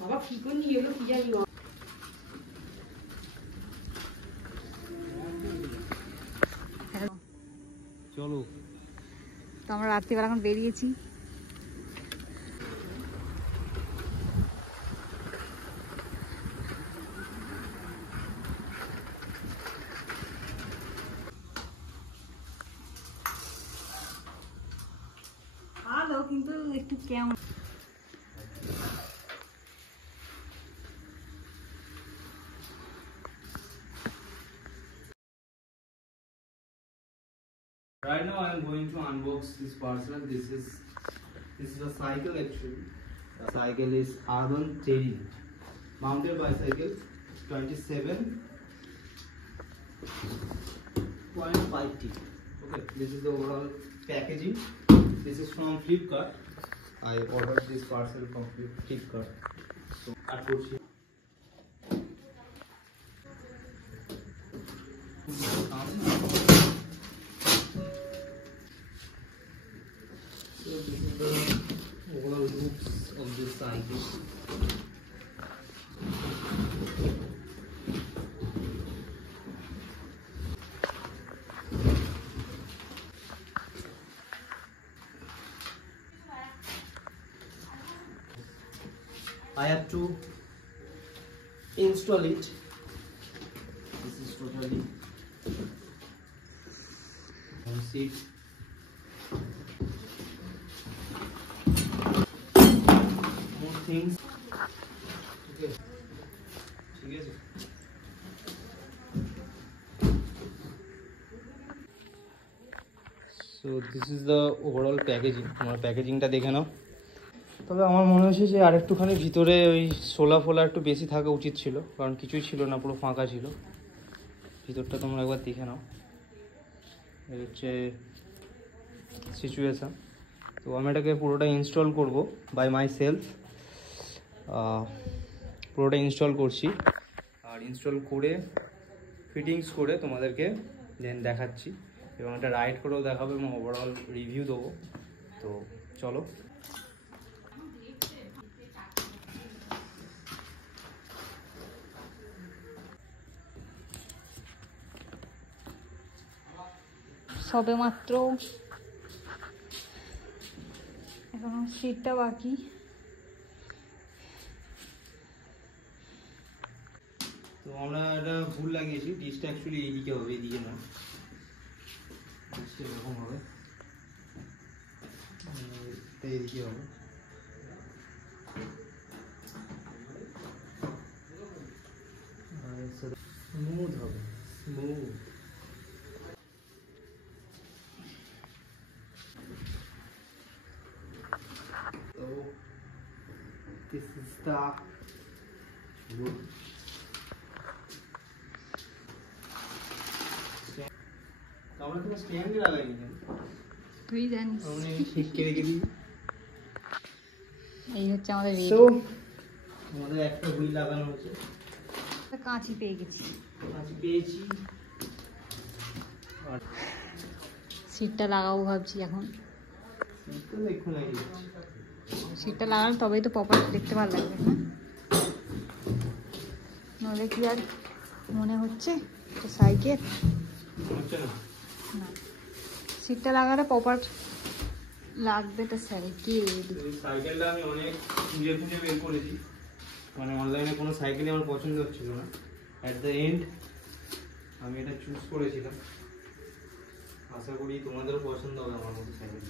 বাবা কি করে নিয়ে এলো কি জানি। চলো তো আমরা রাত্রিবেলা এখন বেরিয়েছি। ভালো কিন্তু একটু কেমন Right now I am going to unbox this parcel. This is a cycle actually. The cycle is Urban Terry mounted bicycle 27.5T. Okay, this is the overall packaging. This is from Flipkart. I ordered this parcel from Flipkart. So So this is the overall looks of this cycle. I have to install it. This is totally one seat. More things. Okay. ठीक है जी. So this is the overall packaging. हमारा packaging टा देखे ना. তবে আমার মনে হচ্ছে যে আরেকটুখানি ভিতরে ওই সোলা ফোলা একটু বেশি থাকা উচিত ছিল, কারণ কিছুই ছিল না, পুরো ফাঁকা ছিল। ভিতরটা তোমরা একবার দেখে নাও। এই হচ্ছে সিচুয়েশান। তো আমি এটাকে পুরোটা ইনস্টল করব বাই মাই সেলফ। পুরোটা ইনস্টল করছি, আর ইনস্টল করে ফিটিংস করে তোমাদেরকে দেন দেখাচ্ছি, এবং একটা রাইড করেও দেখাবো এবং ওভারঅল রিভিউ দেবো। তো চলো। সবে মাত্র এখনো সিটটা বাকি। তো আমরা এটা ভুল লাগিয়েছি, ডিসটা অ্যাকচুয়ালি এইদিকে হবে, এইদিকে না, ডিসটা এরকম হবে, এইদিকে হবে। স্মুথ হবে, smooth. So this is the wood. আমরা তো স্ট্যান্ড লাগাইনি, তুই জানিস। আমরা ঠিক করে রেখে দিই। এই হচ্ছে আমাদের রেট। সো আমাদের একটা হুইল লাগানো হচ্ছে, কাঁচি পেয়ে গেছি, কাঁচি পেয়েছি, আর সিটটা লাগাবো ভাবছি এখন। সিটটা দেখুন লাগিয়ে সিটটা লাগালে তবেই তো প্রপার দেখতে ভালো লাগবে, না নইলে কি আর মনে হচ্ছে সাইকেল হচ্ছে না। না, সিটটা লাগালে প্রপার লাগবে তো সাইকেল। এই সাইকেলটা আমি অনেক খুঁজে খুঁজে বের করেছি, মানে অনলাইনে কোনো সাইকেলই আমার পছন্দ হচ্ছিল না। অ্যাট দ্য এন্ড আমি এটা চুজ করেছিলাম। আশা করি তোমাদেরও পছন্দ হবে আমার মতো সাইকেল।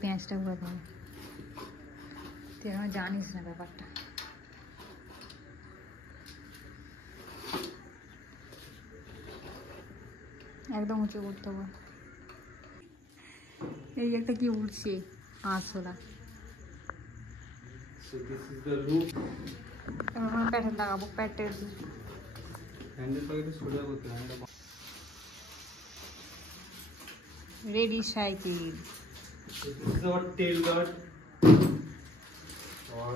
পেঁয়াজটা পুরো ভালো, তুই এখন জানিস না ব্যাপারটা। একদম উঁচু করতে হবে। এই একটা কি উঠছে আঁশোলা। So this is the loop. এখন আমরা প্যাটের লাগাবো, প্যাটের হ্যান্ডেল পাকে সোজা করতে হবে। Ready cycle. This is our tail guard or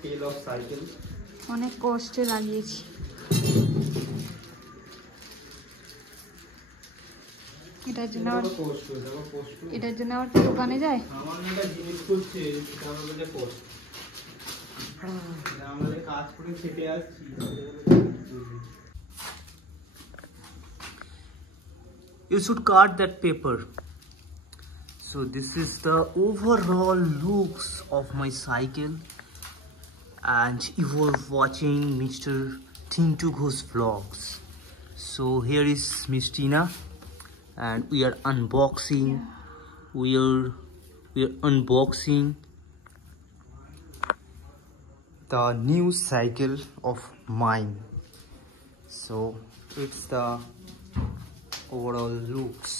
tail of cycle. অনেক কষ্টে লাগিয়েছি। এটার জন্য আবার পোস্ট করে দেবো, পোস্ট করে এটার জন্য আবার কি দোকানে যায়? আমার একটা জিনিস করছে, সেটা হলো যে পোস্ট। আমরা যে কাজ করে খেটে আসছি, you should cut that paper. So this is the overall looks of my cycle, and you are watching Mr. Tintu Ghosh vlogs. So here is Miss Tina, and we are unboxing. We are unboxing the new cycle of mine. So it's the overall looks.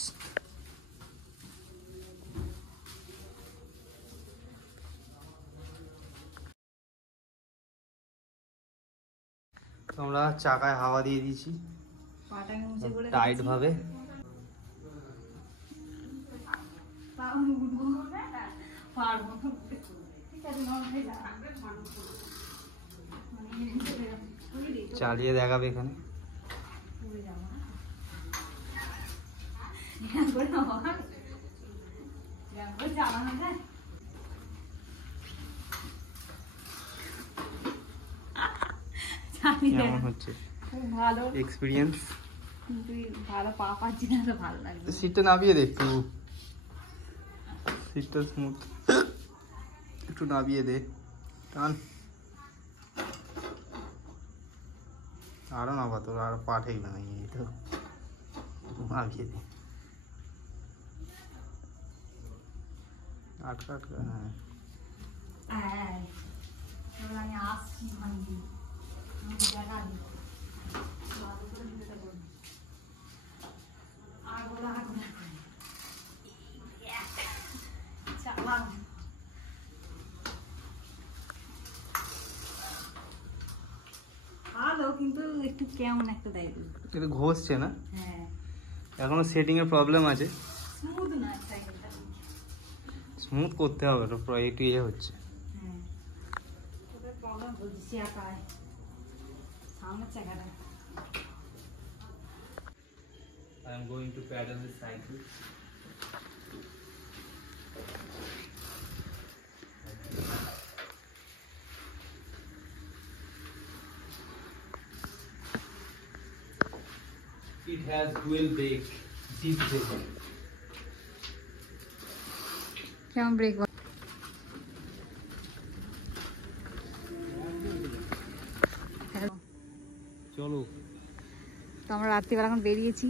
আমরা চাকায় হাওয়া দিয়ে দিয়েছি পাটাকে মুছে করে টাইট ভাবে। চালিয়ে দেখাবে এখানে। কেমন হচ্ছে খুব ভালো এক্সপিরিয়েন্স? কিন্তু ভালো পা পাচ্ছি না, তো ভালো লাগবে। সিটটা নামিয়ে দে একটু, সিটটা স্মুথ, একটু নামিয়ে দে, টান আরো নামা, তোর আর পা ঠেকবে না, এই তো নামিয়ে দে, আটকা আটকা। হ্যাঁ আমি আসছি ভাঙ্গি জায়গা দিই ভালো করে দিতে বলবো। আগোলা আগোলা চালাম। ভালো কিন্তু একটু কেমন একটা দেয়, কিন্তু ঘষছে না, হ্যাঁ এখনো সেটিং এর প্রবলেম আছে, স্মুথ না সাইকেলটা। স্মুথ করতে হবে, ওটা পুরো একটু ইয়ে হচ্ছে। হ্যাঁ ওদের প্রবলেম বলছি চাকায়, সামনের চাকাটা। I am going to paddle this cycle. It has dual brake, disc brake. কেমন ব্রেক? চলো, তো আমরা রাত্রিবেলা এখন বেরিয়েছি,